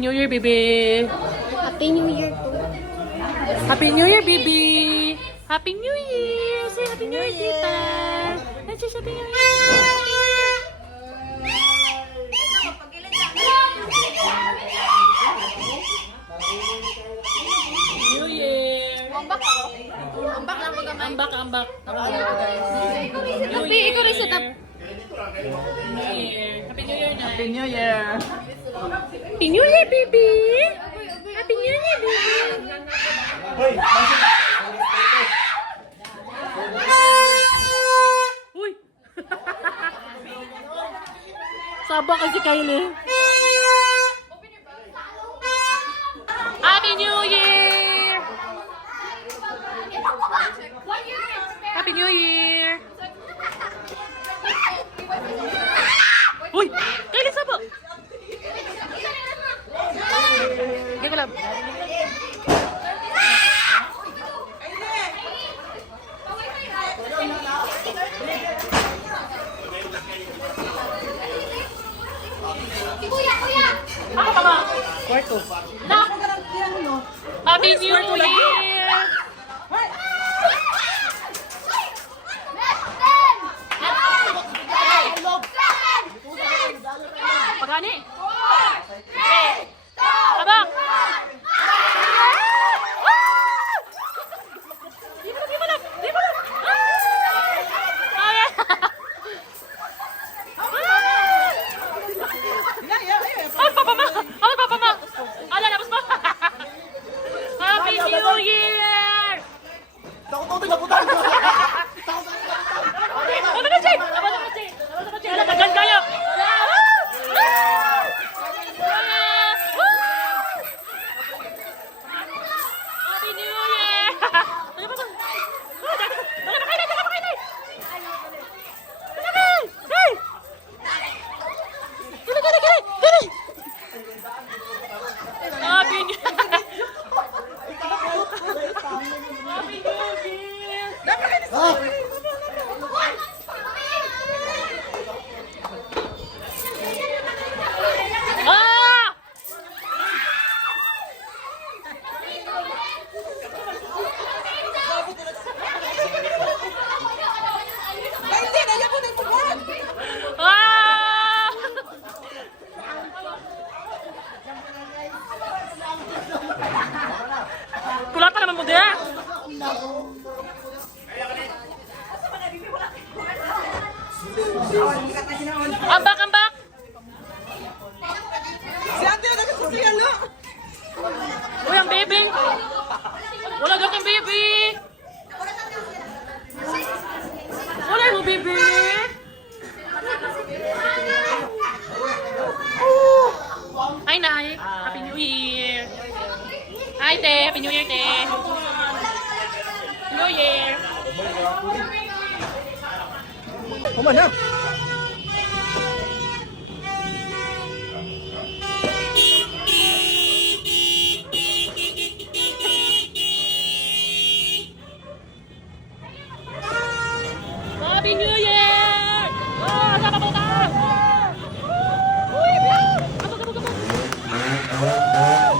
New Year, baby! Happy New Year to. Happy New Year, baby! Happy New Year! Say Happy New Year, tita! Let's say Happy New Year! New Year! Ambak ako. Ambak lang ko gamay. Ambak, ambak. Ikaw rin set up. New Year. Happy New Year na. Happy New Year! Happy New Year, baby! Happy New Year, baby! Uy! Saba kasi Kylie. Happy New Year! Happy New Year! Uy! Kylie, saba! Hindi ko lang. Kuya, kuya! Ako pa ba? Kwarto. Nak! Happy New Year! Pagani! Abang! Di mo lang! Di mo lang! Ay, papa ma! Ay, papa ma! Ala, labas pa! Happy New Year! Takot-takot na putan! Ano na, Jay? Ano na, Jay? Ano na, Jay? Ala, tagal kayo! Happy New Year! Ano ba ba? Ano ba kayo? Ano ba kayo? Hey! Gili, gili, gili! Gili! Happy New Year! Happy New Year! Ah! Ah! Kulat pa naman mo diya. Ambak, ambak. Si ate na nagkasusiyan na! Uy, ang baby. Wala daw kang baby. Wala mo, baby. Hi, Nay. Happy New Year. Hi, te. Happy New Year, te. New Year. Kuman na! Happy New Year! Ah, sama po ka! Uy, kabog, kabog, kabog. Ah,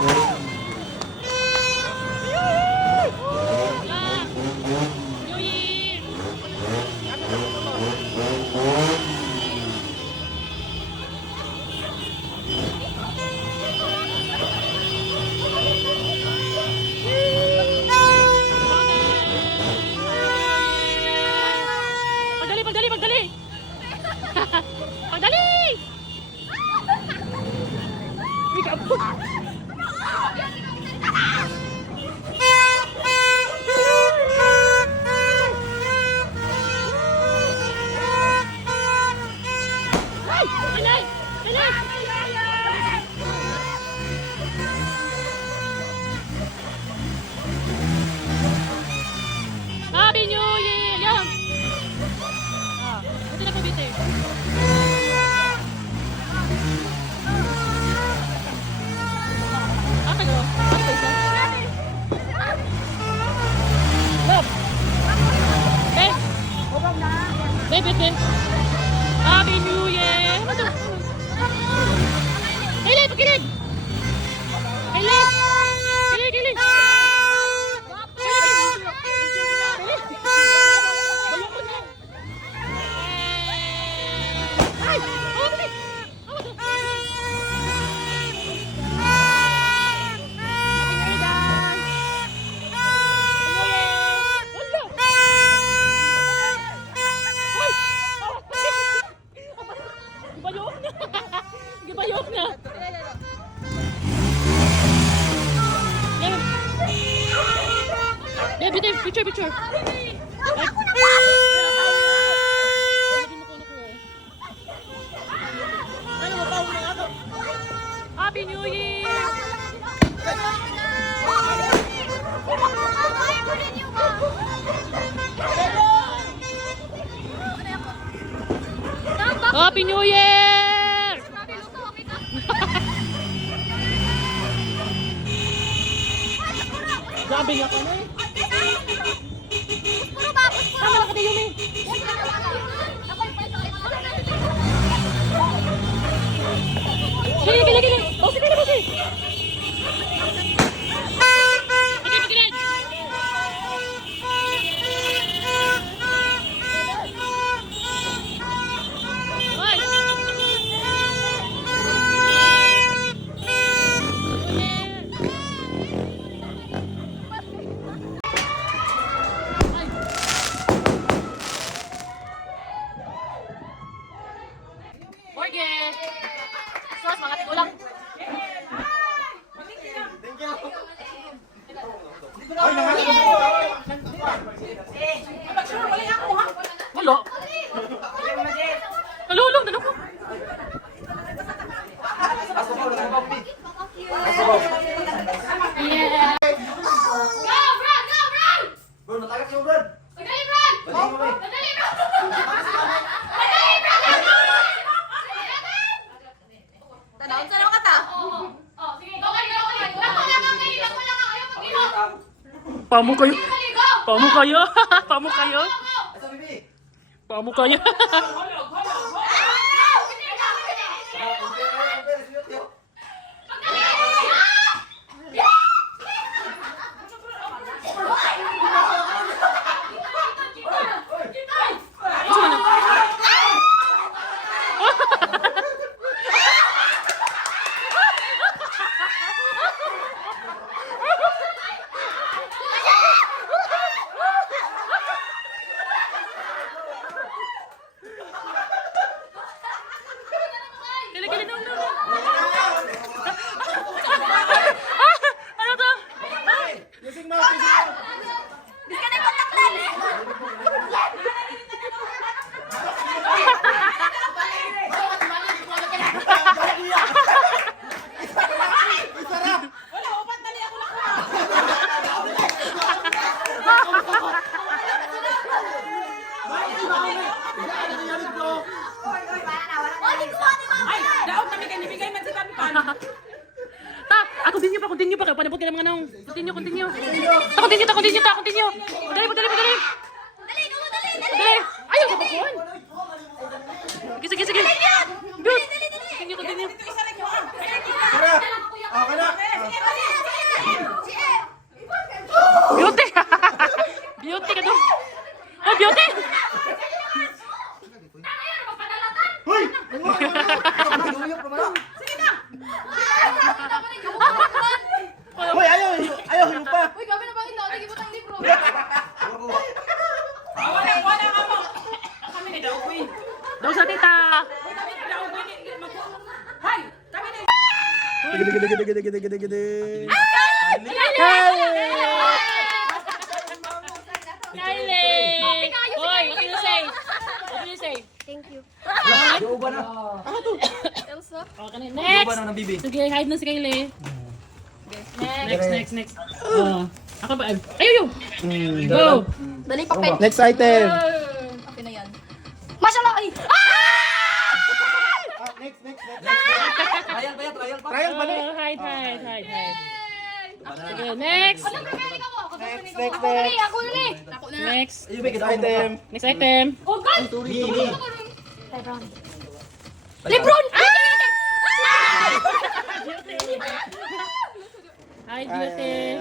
New Year! Pagdali, pagdali, pagdali! Pagdali! Ay! Dali! Dali! Happy New Year! Yan! Ah, buti na pabiti. Apa ko? Ano ba isa? Bob! Eh! Baby, baby! Happy New Year! Ano to? Hey, pakinig! Yeah, picture, picture. Happy New Year! Happy New Year! Grabe nga kami. Puro babos, puro. Tama ka tayo, May. Gila, gila, gila. Bawsi, gila, bawsi. Pagin, pagin. Jorge! Sos, mga tigulang. Wala. Kalulong, dala ko. Yeah. Go, Brad! Go, Brad! Bro, natagas yung Brad. Madali, Brad! Madali mo, May. Madali, Brad! Madali, Brad! Tanaw ka ta? Oh, sige. Go kayo, go kayo. Lako lang ang kayo, lako lang ang kayo. Mag-ihop. Pamo kayo. Maligo! Pamo kayo. Pamo kayo. Asa, Bibi? Pamo kayo. Gila, gila, no, no, no. Ano to? Gising mo, gising mo. Ta, continue pa. Panabot ka ng mga nong. Continue. Continue. Madali. Madali. Ayaw ka bakuhan. Sige. Good. Continue. Tara. Okay na. Beauty. Beauty ka doon. Oh, beauty. Hoy! Nuyok naman ako. Hoy, ayaw, yung pa. Uy, gabi na bakit na? Sige mo tayong libro. Daw sa tita. Gede. Kylie. Hoy, what do you say? Thank you. Yung uba na. Elsa? Okay, Yung uba na next. ng Bibi. Sige, hide na si Kylie. Next. Ako ba? Ayaw. Go. Dali, papel. Next item. Okay na yan. Mashallah! Ay! Next. Trial ba na? Hide. Sige, next. Next. Dali, ako dali. Ako na. Next. Next item. Next item. Oh, God! Bibi. Lebron. Lebron! Hide beauty.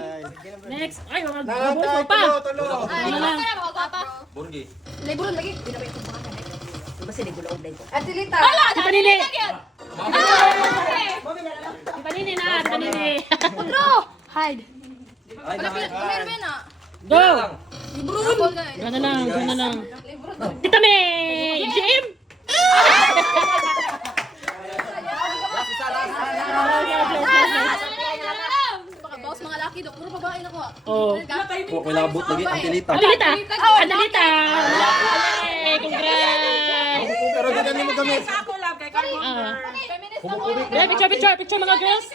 Next. Ay, mga Nangatay, bubos mo pa. tulo. Ano lang. Burgi. Lebron lagi. At dilita. Si Panini. Si Panini na. Si Panini. Bro! Hide. Ay, Meron na. Go. Lebron! Gana lang. Kita May. Jim. Baka bawas mga laki, Dok. Puro pa ba? babae na ko. Oh. May labot lagi. Ang tilita. Andalita! Andalita! Yay! Congrats! Pero ganyan mo gamit. Ah. Dahil, picture mga girls.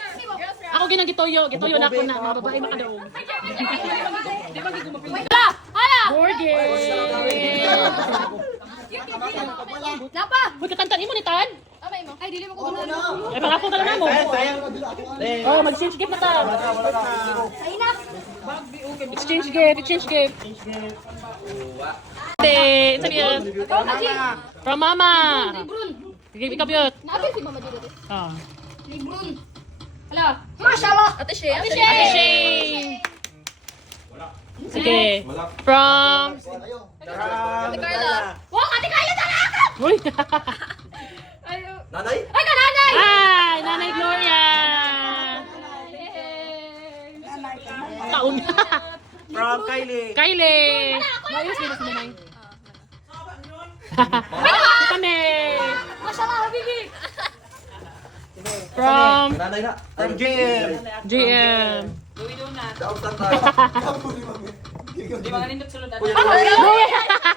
Ako ginang gitoyo na ako na, mga babae makadaog. Hala! Hala! Board game! Napa! Huwag katantanin mo ni Tan. Amay mo. Ay, dili mo ko na. Ay, pangapong ka lang mo. Oh, mag-exchange gift na ta. Kainap! Exchange gift. Ate, isa niya. From Mama. Librun! Sige, ikaw yun. Nabi si Mama dito. Ah. Librun! Hala! Mashallah! Ate Shea! Ate Shea! Ate Shane. Sige. From... Ate Carla! Wow! Ate Carla talaga! Uy! Nanay? Ay, nanay! Ay, Nanay Gloria! Taon. From Kylie. Kylie! Mayos din si Nanay. Kami! Mashallah, Habibi! From Nanay na. From JM. GM. Daog sa tayo.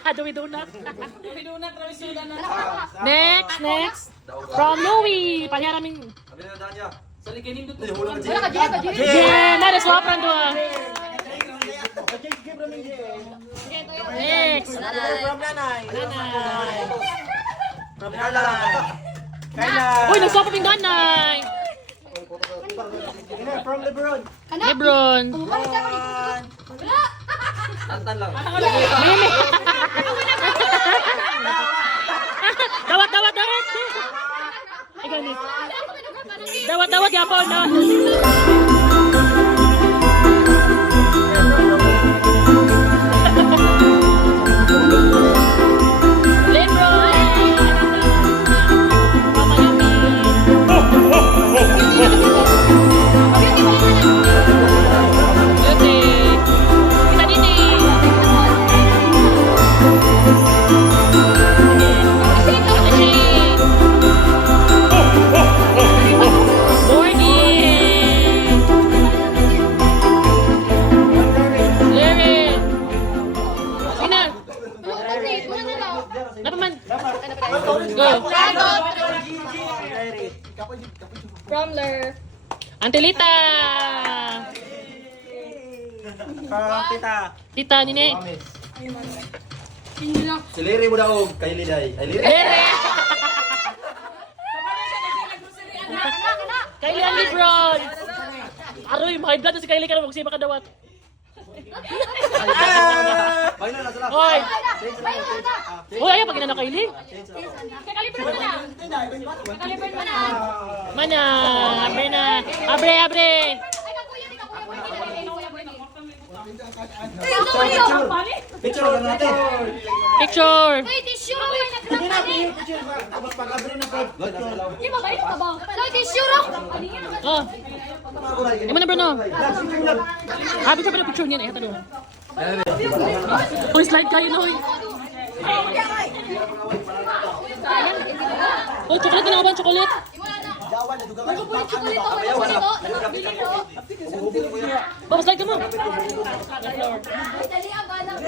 Dumi donut. Next. From Louie. Panyaraming. Sabi na daan niya. Wala ka, Jia ka, Jia! GM. Nari swapan doon. Next. From Nanay. From Carla. Uy, nagswap yung ganay. From Lebron. Lebron. Wala! Tantan lang. Mimi. Dawat. Ay, ganit. Dawat, yapon, no? From Ler. Antelita. From Tita. Tita, nini. Si Liri mo daw. Kylie day. Ay, Liri. Lere. Kylie ang Lebron. Aroy, mga blood na si Kylie ka na magsima ka dawat. Final na sila. Hoy. Hoy, ayaw pag inano Kylie. Kakalibre mo na. Kakalibre mo na. Mana, abre. Ay, kakuya, di kakuya. Picture lang natin. Picture. Wait, tissue raw may nagkakali. Di ba balik ka ba? Wait, tissue raw. Oh. Di mo na, Bruno. Happy sa picture niya na. Ito doon. Hoy, slide kayo na, hoy. Hoy, chocolate na ba? Chocolate? Baba, slide ka mo. Dali ang banak.